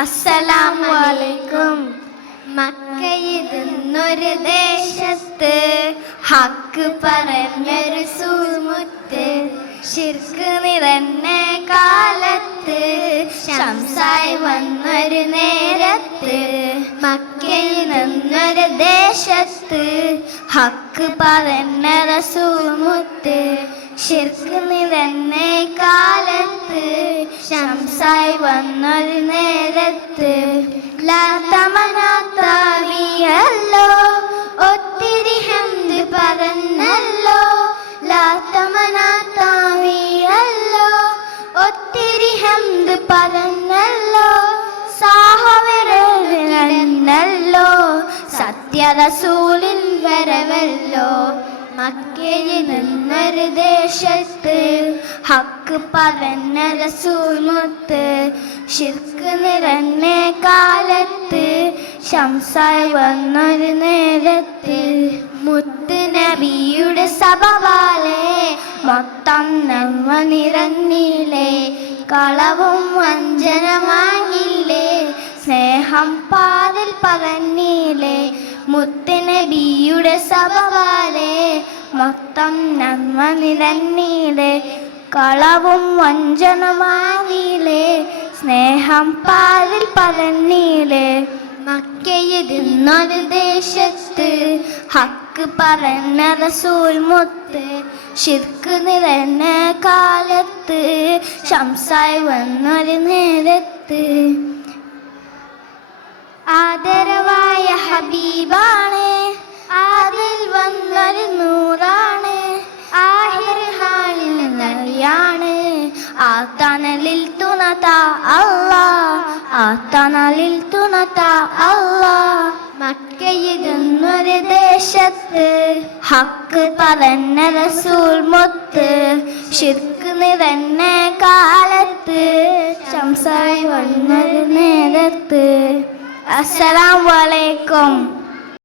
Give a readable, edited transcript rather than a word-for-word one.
അസ്സലാമു അലൈക്കും. മക്കയിടുന്നൊരു ദേശത്ത് ഹക്ക് പറഞ്ഞൊരു സൂമുത്ത്, ശിർക്ക് നിറഞ്ഞ കാലത്ത് ശംസായി വന്നൊരു നേരത്ത്. മക്കയിൽ നിന്നൊരു ദേശത്ത് ഹക്ക് പറഞ്ഞ റസൂൽമുത്ത്, ശിർക്ക് നിറഞ്ഞ കാലത്ത് ശംസായി വന്നൊരു നേരത്ത്. ലാത്തമനാത്താവിയല്ലോ ഒത്തിരി ഹംദ് പറഞ്ഞല്ലോ, ലാത്തമനാത്താവിയല്ലോ ഒത്തിരി ഹംദ് പറഞ്ഞല്ലോ. സാഹവരല്ലോ സത്യറസൂലിൻ വരവല്ലോ. മക്കയിൽ നിന്നൊരു ദേശത്ത് ഹക്ക് പറഞ്ഞ റസൂൽമുത്ത്, ശിർക്ക് നിറഞ്ഞ കാലത്ത് ശംസായി വന്നൊരു നേരത്ത്. മുത്ത് നബിയുടെ സബവാലെ മൊത്തം നന്മ നിറഞ്ഞില്ലേ, കളവും വഞ്ചന വാങ്ങില്ലേ, സ്നേഹം പാതിൽ പറഞ്ഞില്ലേ. മുത്ത് നബിയുടെ സബവാലെ മൊത്തം നന്മ നിറഞ്ഞില്ലേ, കളവും വഞ്ചന വാങ്ങിയില്ലേ, സ്നേഹം പാതിൽ പറഞ്ഞില്ലേ. മക്കയിടുന്നൊരു ദേശത്ത് ഹക്ക് പറഞ്ഞ റസൂൽമുത്ത്, ശിർക്ക് നിറഞ്ഞ കാലത്ത് ശംസായി വന്നൊരു നേരത്ത്. ആദരവായ ഹബീബാണ്, അതിൽ വന്നൊരു നൂറാണ്, ആഹിർ ഹാലിൽ നബിയാണ്. ആ തണലിൽ തുണത അല്ലാഹ്, ആ തണലിൽ തുണത അല്ലാഹ്. മക്കയിടുന്നൊരു ദേശത്ത് ഹക്ക് പറഞ്ഞ റസൂൽമുത്ത്, ശിർക്ക് നിറഞ്ഞ കാലത്ത് ശംസായി വന്നൊരു നേരത്ത്. അസ്സലാമു അലൈക്കും.